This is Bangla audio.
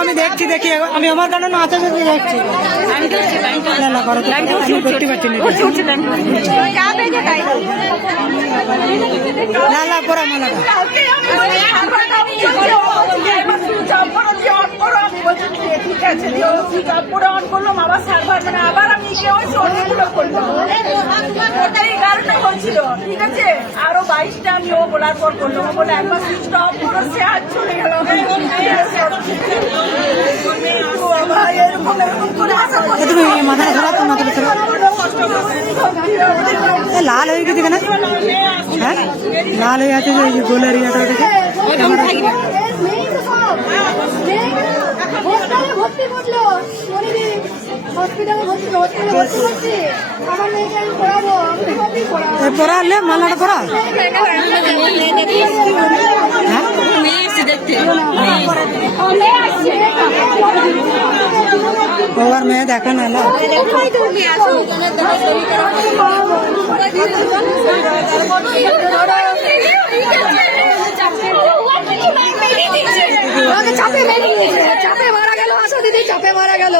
আমি দেখছি দেখি আমি আমার কারণে না আছে দেখছি করতে পারছি না না পড়া মনে ঠিক আছে পুরো অন করলাম আবার সার্ভার মানে আবার আমি অনেকগুলো করলাম এই কারণে হচ্ছিল ঠিক আছে আরো 22টা আমি ও বলার পর করলাম বলে একবার সুইচটা অফ করো সে হাত চলে গেল মাথা ধরা তো মাথা লাল হয়ে গেছে কেন হ্যাঁ লাল হয়ে আছে যে গোলের ইয়েটা দেখে ভর্তি করলো হসপিটালে ভর্তি করছি আমার মেয়েকে আমি পড়াবো পড়ালে মালাটা পড়া ওর মেয়ে দেখে না না চাপে মারা গেল আসো দিদি চাপে মারা গেল